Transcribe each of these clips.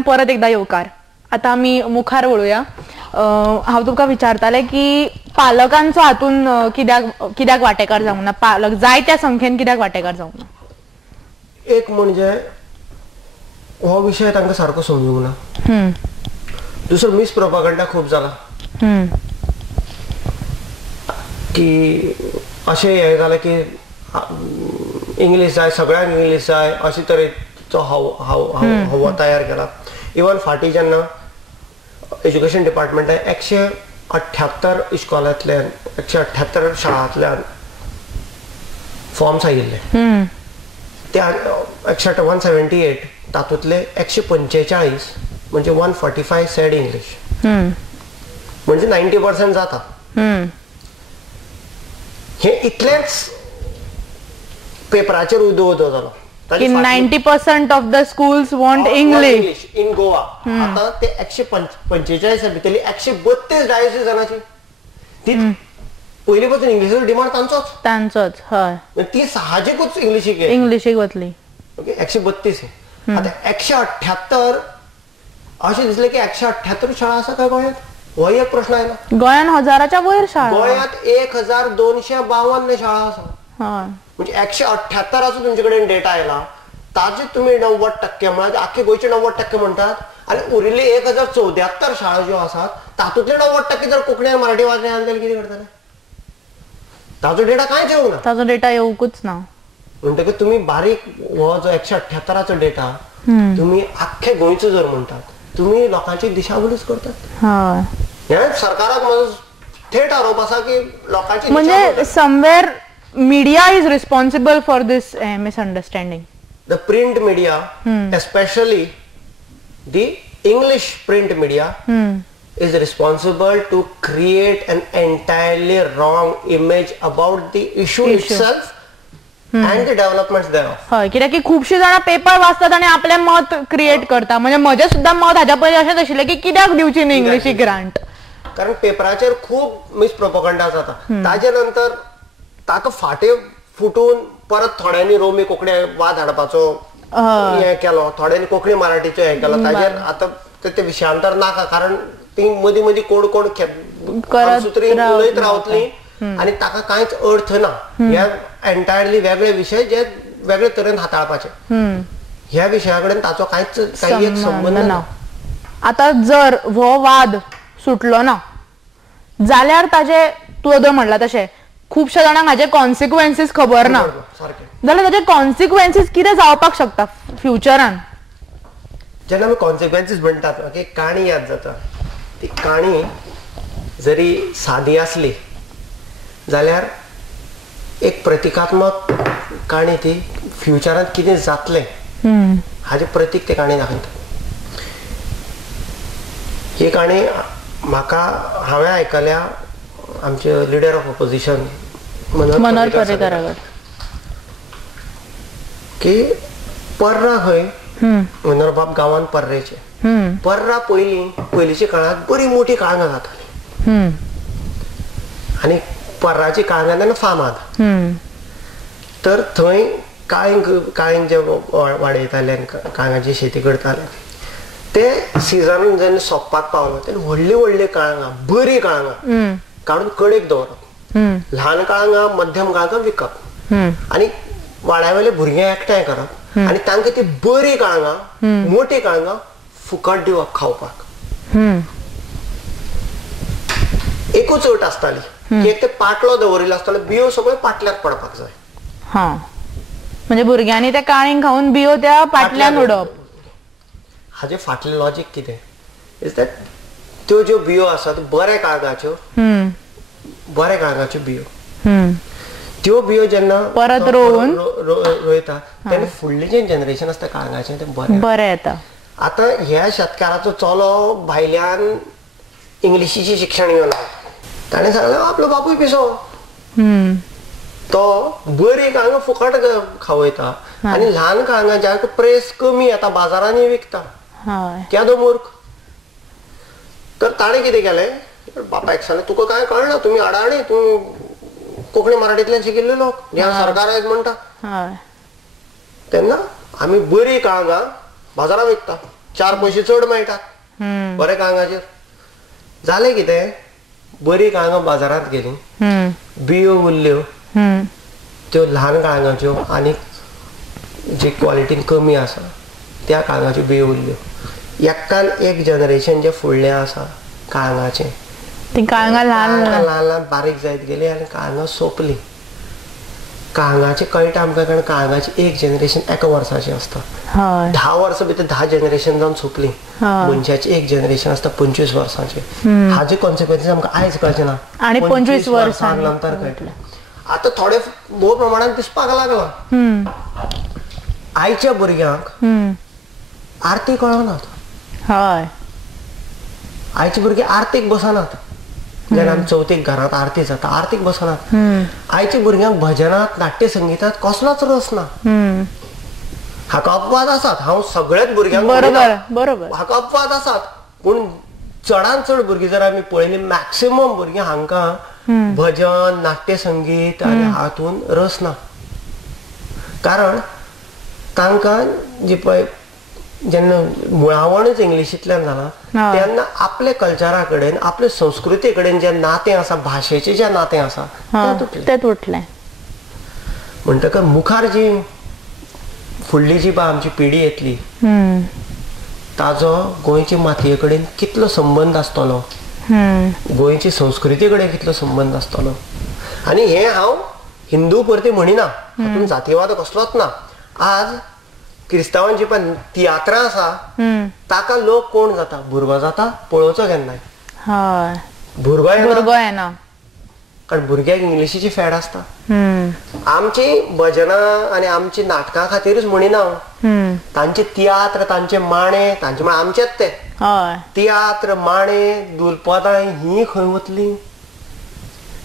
कार्यक्रम परत एकदा येवकार. आता आम्ही मुखार वळूया. हांव तुका विचारताले की पालकांचो हातून कित्याक वांटेकार जावंक ना, पालक जाय त्या संख्येन कित्याक वांटेकार जावंक ना? एक म्हणजे हो विषय तांकां सारको समजूंक ना. दुसरो मिस प्रोपागंडा खूब जाला की अशें हें जालें की इंग्लीश जाय, सगळ्यांक इंग्लीश जाय अशे तरेचो हवा तयार केला. इवन फाटीं जेन्ना एज्युकेशन डिपार्टमेंटान 178 इश्कोलांतल्यान 178 शाळांतल्यान फॉर्म्स आयिल्ले, त्या 178 तातूंतले 145 म्हणजे 145 सेड इंग्लीश, म्हणजे 90% जाता. हे इतलेंच पेपराचेर उदो जालो की 90% of the schools want English in Goa. आता ते 145 भितरली 132 डायोसिसांची ती पयली पासून इंग्लिशीचो डिमांड तांचोच. हय, ती साहजिकूच इंग्लिशीक वतली. ओके, 132. आता 178 अशें दिसलें की 178 शाळा आसा काय गोंयांत? हो एक प्रश्न आयला. गोंयांत 1000च्या वयर शाळा, गोंयांत 1252 शाळा आसा. म्हणजे 178 तुमचे कडेन डेटा आयला, ताजे तुम्ही 90% म्हणजे आख्खे गोंयचे 90% म्हणटात, आनी उरिल्ली 1074 शाळा ज्यो आसात तातूंतले 90% जर कोंकणी आनी मराठी वाचले जाल्यार कितें करतले? ताजो डेटा कांयच येवंक ना. ताजो डेटा येवंकूच ना. म्हणटकीर तुम्ही बारीक हो जो 178 डेटा तुम्ही आख्खे गोंयचो जर म्हणटात, तुम्ही लोकांची दिशाभूलच करतात. हे सरकाराक म्हजो थेट आरोप आसा की लोकांची, म्हणजे somewhere media is responsible for this misunderstanding. The print media, especially the English print media, is responsible to create an entirely wrong image about the issue itself and the developments thereof. हय, कित्याक की खुबशी जाणां paper वाचतात आनी आपले मत create करता. म्हणजे म्हजे सुद्दां मत हाच्या पयलीं अशेंच आशिल्लें की कित्याक दिवची न्ही इंग्लिशीक ग्रांट, कारण पेपराचेर खूब मिस प्रोपागंडा जाता. ताजे नंतर ताका फाटे फुटून परत थोड्यांनी रोमी कोंकणी वाद हाडपाचो हे केलो, थोड्यांनी कोंकणी मराठीचो हे केलो. ताजेर आतां ते विशयांतर नाका, कारण ती मदीं मदीं कोण कोण सुत्री उलयत रावतली आनी ताका कांयच अर्थ ना. हे एंटायरली वेगळे विशय जे वेगळे तरेन हाताळपाचे, ह्या विशया कडेन ताचो कांयच काही संबंद ना. आता जर हो वाद सुटलो ना जाल्यार ताजे तुवें म्हणला तशें खुबशा जाणांक हाचे कॉन्सिक्वेन्सीस खबर ना, जाल्यार ताचे कॉन्सिक्वेन्सीस कितें जावपाक शकता फ्युचरान? जेन्ना आमी कॉन्सिक्वेन्सीस म्हणटात, एक काणी याद जाता. ती काणी जरी सादी आसली जाल्यार एक प्रतिकात्मक काणी, ती फ्युचरान कितें जातलें हाचे प्रतीक ते काणी दाखयता. ही काणी म्हाका हांवें आयकल्या आमचे leader of opposition Manohar Parrikar की पर्रा खंय मनोहर बाब गांवांत पर्रेचे पर्रा पयलींच्या काळांत बरी मोठी काळंगां जाताली आनी पर्राची काळंगां तेन्ना फामाद. तर थंय काळींग जे वाडयताले काळंगाची शेती करताले ते सिजन जेन्ना सोंपपाक पावलो तेन्ना व्हडली व्हडली काळंगां, बरी काळंगां काडून कडेक दवरप, ल्हान काळंगां मध्यम काळंगां विकप आनी वाड्यावयले भुरगे एकठांय करप आनी तांकां ती बरी काळंगां, मोठी काळंगां फुकट दिवप खावपाक. एकूच अट आसताली की एक ते पाटलो दवरिल्लो आसतालो, बियो सगळ्यो पाटल्याक पडपाक जाय. म्हणजे भुरग्यांनी ते काळींग खावन बियो त्या पाटल्यान उडोवप. हाजे फाटलें लॉजीक कितें इज दॅट त्यो ज्यो बियो आसात बऱ्या काळंगाच्यो बियो, त्यो बियो जेन्ना परत रोवन रोयता तेन्ना फुडलें जें जनरेशन आसता काळंगाचें तें बरें येता. आतां ह्या शेतकाराचो चलो भायल्यान इंग्लिशीचें शिक्षण घेवना, ताणें सांगलें आपलो बापूय पिसो, तो बरी काळंगां फुकट खावयता आनी ल्हान काळंगां ज्याक प्रेस कमी येता बाजारांनी विकता, केदो मूर्ख. तर ताणें कितें केलें, बापायक सांगलें तुका कांय कळना, तुमी आडाणी, तूं कोंकणी मराठींतल्यान शिकिल्ले लोक, ह्या सरकार आयज म्हणटा. तेन्ना आमी बरी काळंगां बाजारांत विकता 4 पयशे चड मेळटात बरे काळंगाचेर. जालें कितें, बरी काळंगां बाजारांत गेली, बियो उरल्यो त्यो ल्हान काळंगाच्यो आनी जी क्वॉलिटीन कमी आसा त्या काळंगाच्यो बियो उरल्यो. एकान एक जनरेशन जे फुडलें आसा काळंगाचें, ती काळंगां ल्हान ल्हान बारीक जायत गेली आनी काळंगां सोंपली. काळंगाचें कळटा आमकां, कारण काळंगाचें एक जनरेशन एका वर्साचें आसता. 10 वर्सां भितर 10 जनरेशन जावन सोंपली. मनशाचें एक जनरेशन आसता 25 वर्सांचें. हाचे कॉन्सिक्वेन्सीस आमकां आयज कळचे ना, आनी 25 वर्सां नंतर कळटले. आतां थोडे भोव प्रमाणात दिसपाक लागला. आयच्या भुरग्यांक आरती कळनात. हय, आयचे भुरगे आरतीक बसनात. जेन्ना आमी चवथीक घरांत आरती जाता आरतीक बसनात. आयच्या भुरग्यांक भजनात नाट्य संगीतात कसलोच रस ना. हाका अपवाद आसात, हांव सगळ्याच भुरग्यांक बरोबर हाका अपवाद आसात, पूण चडांत चड भुरगीं जर आमी पळयली, मॅक्सिमम भुरगीं हांकां भजन नाट्य संगीत आनी हातून रस ना. कारण तांकां जी पळय जेन्ना मुळावणच इंग्लिशींतल्यान जाला तेन्ना आपले कल्चरा कडेन आपले संस्कृती कडेन जे नातें आसा, भाशेचें जें नातें आसा तें तुटलें. म्हणटकच मुखार जी फुडली जी पळय आमची पिढी येतली ताजो गोंयचे मातये कडेन कितलो संबंद आसतलो, गोंयची संस्कृती कडेन कितलो संबंद आसतलो. आनी हें हांव हिंदू परती म्हणिना, हातून जातीवाद कसलोच ना. आज क्रिस्तांवांची पण तियात्रां आसा ताका लोक कोण जाता, भुरगो जाता पळोवचो केन्नाय. भुरगो येना, कारण भुरग्याक इंग्लिशीची फेड आसता. आमची भजनां आनी आमची नाटकां खातीरच म्हणिना हांव, तांचे तियात्र तांचे माणे तांचे आमचेच ते तियात्र माणे दुलपदां ही खंय वतली.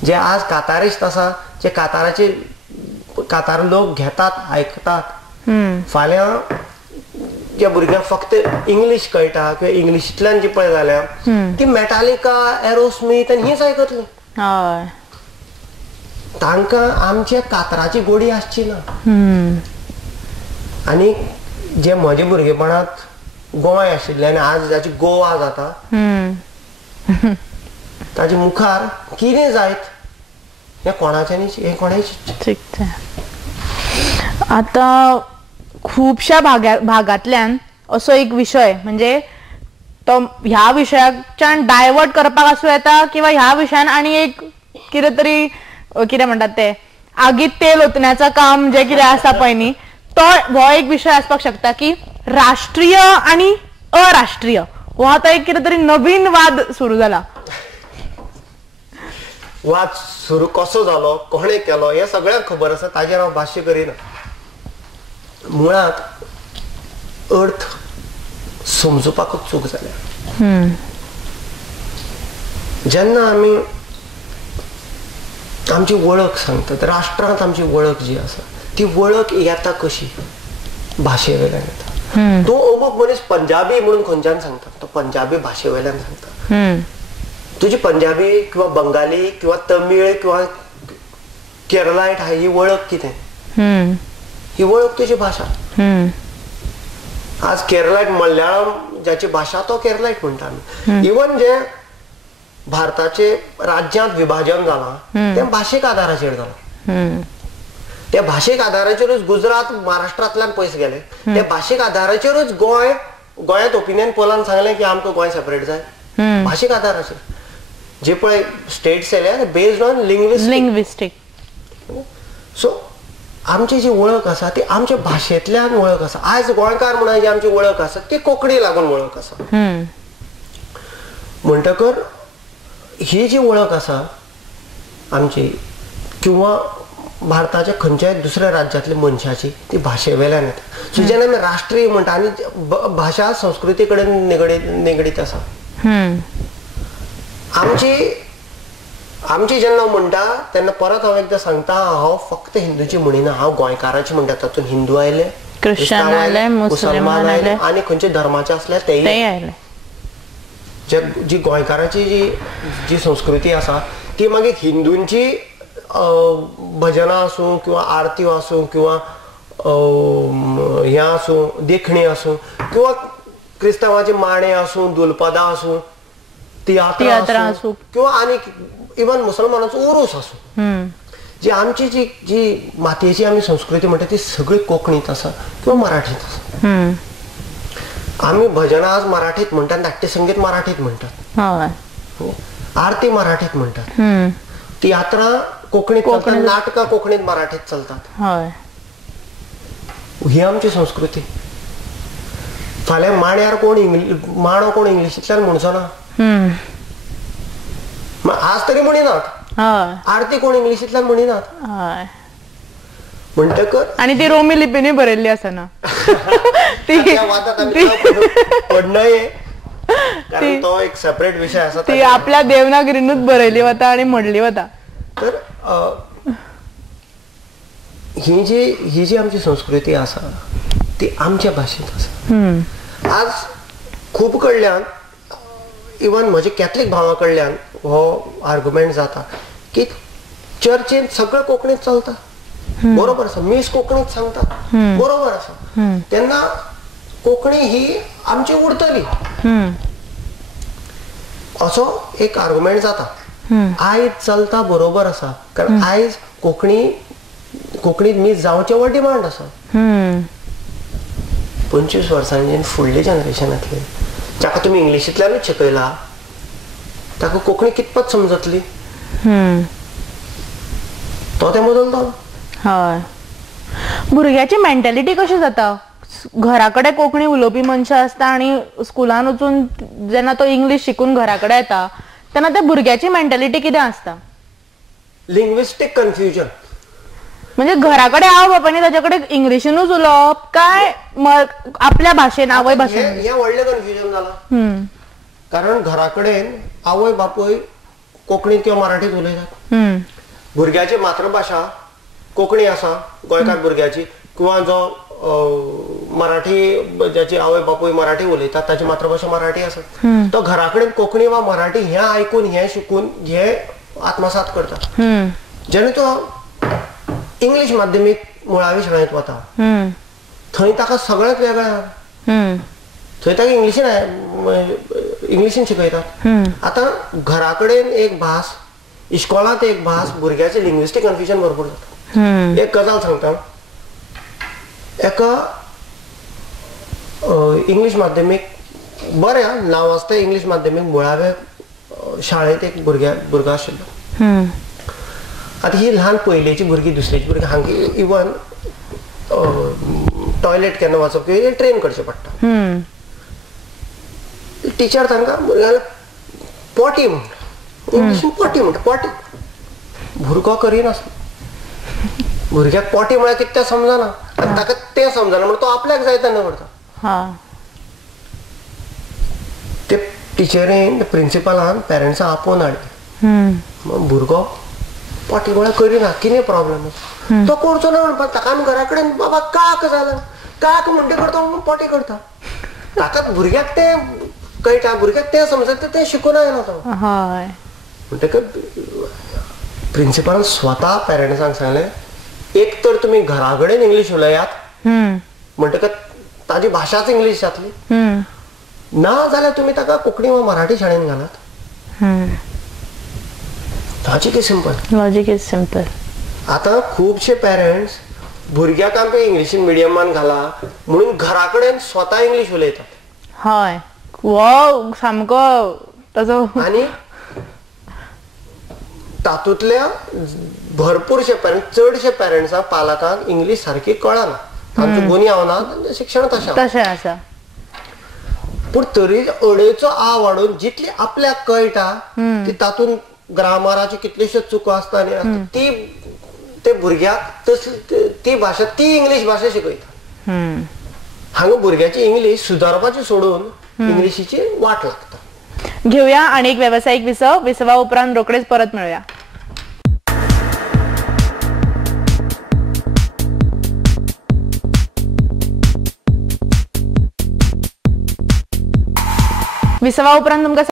जे आज कातारिस्ट आसा, जे कातार लोक घेतात आयकतात, फाल्यां ज्या भुरग्यांक फक्त इंग्लीश कळटा किंवा इंग्लिशींतल्यान जी पळय जाल्यार ती मेटालिका एरोस्मिथ आनी हीच आयकतली. तांकां आमच्या कातराची गोडी आसची ना. आनी जे म्हज्या भुरगेपणांत गोंय आशिल्लें आनी आज जाची गोवा जाता ताचे मुखार कितें जायत हें कोणाचें आतां खुबश्या भागांतल्यान असो एक विशय म्हणजे तो ह्या विशयाच्यान डायवर्ट करपाक आसूं येता किंवा ह्या विशयान आनी एक कितें तरी कितें म्हणटात ते आगीत तेल ओतण्याचं काम जे कितें आसता पळय न्ही, तो हो एक विशय आसपाक शकता की राष्ट्रीय आनी अराष्ट्रीय हो आतां एक कितें तरी नवीन वाद सुरू जाला. वाद सुरू कसो जालो, कोणे केलो हें सगळ्यांक खबर आसा, ताजेर हांव भाश्य करिना. मुळात अर्थ समजुपाकूच चूक जाल्या. जेन्ना आमी आमची वळख सांगतात, राष्ट्रांत आमची वळख जी आसा ती वळख येता कशी, भाशे वयल्यान येता. तूं अमूक मनीस पंजाबी म्हणून खंयच्यान सांगता, तो पंजाबी भाशे वयल्यान सांगता. तुजी पंजाबी किंवा बंगाली किंवा तमीळ किंवा केरळायट ही वळख कितें, ही वळख तुजी भाशा. आज केरळायट मल्याळम ज्याची भाशा तो केरळायट म्हणटा आमी. इवन जे भारताचे राज्यांत विभाजन जाला तें भाशेक आदाराचेर जालां. त्या भाशेक आदाराचेरूच गुजरात महाराष्ट्रांतल्यान पयस गेले, त्या भाशेक आदाराचेरूच गोंयांत ओपिनियन पोलान सांगलें की आमकां गोंय सेपरेट जाय, भाशेक आदाराचेर. जे पळय स्टेट्स येयले बेस्ड ऑन लिंग्विस्टिक. सो आमची जी वळख आसा ती आमच्या भाशेंतल्यान वळख आसा. आयज गोंयकार म्हणून जी आमची वळख आसा ती कोंकणी लागून वळख आसा. म्हणटकर ही जी वळख आसा आमची किंवा भारताच्या खंयच्याय दुसऱ्या राज्यांतल्या मनशाची ती भाशे वयल्यान येता. सो जेन्ना आमी राष्ट्रीय म्हणटा आनी भाशा संस्कृती कडेन निगडीत आसा. आमची जेन्ना म्हणटा तेन्ना परत हांव एकदां सांगता, हांव फक्त हिंदूची म्हणिना, हांव गोंयकाराची म्हणटा. तातूंत हिंदू आयले, क्रिश्चन आयले, मुसलमान आयले आनी खंयचे धर्माचे आसले तेय आयले. जी गोंयकाराची जी संस्कृती आसा ती मागीर हिंदूंची भजनां आसूं किंवा आरती आसूं किंवा हें आसूं देखणी आसूं किंवा क्रिस्तांवाचे माणे आसूं, दुलपदां आसूं, तियात्रां आसूं आसूं. किंवा आनी इवन मुसलमानाचो उरूस आसूं, जी आमची जी मातयेची आमी संस्कृती म्हणटा ती सगळी कोंकणीत आसा किंवा मराठीत आसा. आमी भजनां आज मराठीत म्हणटात, नाट्यसंगीत मराठीत म्हणटात, आरती मराठीत म्हणटात, तियात्रां कोंकणीत चलतात, नाटकां कोंकणीत मराठीत चलतात. ही आमची संस्कृती. फाल्यां मांड्यार कोण मांडो कोण इंग्लिशींतल्यान म्हणचो ना, आज तरी म्हणिनात. आरती कोण इंग्लिशींतल्यान म्हणिनात म्हणटकच. आणि ती रोमी लिपीने बरयल्ली आसा ना कारण तो एक सेपरेट विषय आसा. ती आपल्या देवनागरीनूच बरयली वता आणि म्हणली वता. तर ही जी आमची संस्कृती आसा ती आमच्या भाशेंत आसा. आज खूब कडल्यान इवन म्हजे कॅथलीक भावा कडल्यान हो आर्ग्युमेंट जाता की चर्चेंत सगळें कोंकणीत चलता. बरोबर आसा, मीस कोंकणीत सांगतात, बरोबर आसा. तेन्ना कोंकणी ही आमची उरतली असो एक आर्ग्युमेंट जाता. आयज चलता, बरोबर आसा, कारण आयज कोंकणीत मीस जावचें व्हड डिमांड आसा. 25 वर्सांनी फुडले जनरेशनांतले जाका तुमी इंग्लिशींतल्यानूच शिकयला ताका कोंकणी कितपत समजतली, तो तें बदलता. हय. भुरग्याची मेंटॅलिटी कशी जाता? घरा कडेन कोंकणी उलोवपी मनशां आसता आणि स्कुलान वचून जेन्ना तो इंग्लीश शिकून घरा कडेन येता तेन्ना त्या भुरग्याची मेंटॅलिटी कितें आसता? Linguistic confusion. म्हणजे घरा कडेन आवय बापायनी ताचे कडेन इंग्लिशीनूच उलोवप काय आपल्या भाशेन आवय भाशेन? हें व्हडलें कन्फ्युजन जालां. कारण घरा कडेन आवय बापूय कोंकणीत किंवा मराठीत उलयतात. भुरग्याची मातृभाशा कोंकणी आसा गोंयकार भुरग्याची, किंवा जो मराठी ज्याची आवय बापूय मराठी उलयतात ताची मातृभाशा मराठी आसा, तो घरा कडेन कोंकणी वा मराठी हें आयकून हें शिकून हें आत्मसात करता. जेन्ना तो इंग्लीश माध्यमीक मुळावी शाळेंत वता थंय ताका सगळेंच वेगळें. थंय ताका इंग्लिशीन शिकयतात. आतां घरा कडेन एक भास, इस्कॉलांत एक भास, भुरग्याचें लिंग्विस्टीक कन्फ्युजन भरपूर जाता. एक गजाल सांगता. एका इंग्लीश माध्यमीक बरें नांवाजतें इंग्लीश माध्यमीक मुळावे शाळेंत एक भुरगो आशिल्लो. आतां ही ल्हान पयलेची भुरगीं, दुसरेची भुरगीं हांगा इवन टॉयलेट केन्ना वचप किंवा ट्रेन करचें पडटा. टिचर तांकां भुरग्यांक पोटी म्हणटा, इंग्लिशीन पोटी म्हणटा. पोटी भुरगो करिनासलो. भुरग्याक पोटी म्हळ्यार कितें तें समजना आनी ताका तें समजना म्हणून तो आपल्याक जाय तेन्ना करता. ते टिचरीन, प्रिंसिपलान पेरंट्सां आपोवन हाडली. भुरगो पोटी म्हळ्यार करिना, कितें प्रॉब्लेम तो करचो ना म्हणपाक. ताका आमी घरा कडेन बाबा काक जालें, काक म्हणटा करता म्हणून पोटी करता. ताका भुरग्याक तें कळटा, भुरग्याक तें समजता तें शिकून येना तो. म्हणटकच प्रिंसिपलान स्वता पेरंट्सांक सांगलें एक तर तुमी घरा कडेन इंग्लीश उलयात, म्हणटकच ताजी भाशाच इंग्लीश जातली, ना जाल्यार तुमी ताका कोंकणी वा मराठी शाळेंत घालात. Logic is simple. आतां खुबशे पेरंट्स भुरग्याक आमी इंग्लिशीन मिडियमान घाला म्हणून घरा कडेन स्वता इंग्लीश उलयतात. हय, हो सामको ताजो. आनी तातूंतल्या भरपूरशे पेरंट्स, चडशे पेरंट्सांक पालकांक इंग्लीश सारकी कळना. तांचो गुन्यांव आवना, शिक्षण तशें आसा. पूण तरी अडेचो आ वाडून जितली आपल्याक कळटा ती तातूंत ग्रामराची कितल्योश्योच चुको आसता ती ते भुरग्याक ती भाशा, ती इंग्लीश भाशा शिकयता. हांगा भुरग्याची इंग्लीश सुदारपाची सोडून इंग्लिशीची वाट लागता. घेऊया आणि एक व्यावसायिक विसवा उपरांत रोकडेच परत मिळूया. विसवा उपरांत तुमकां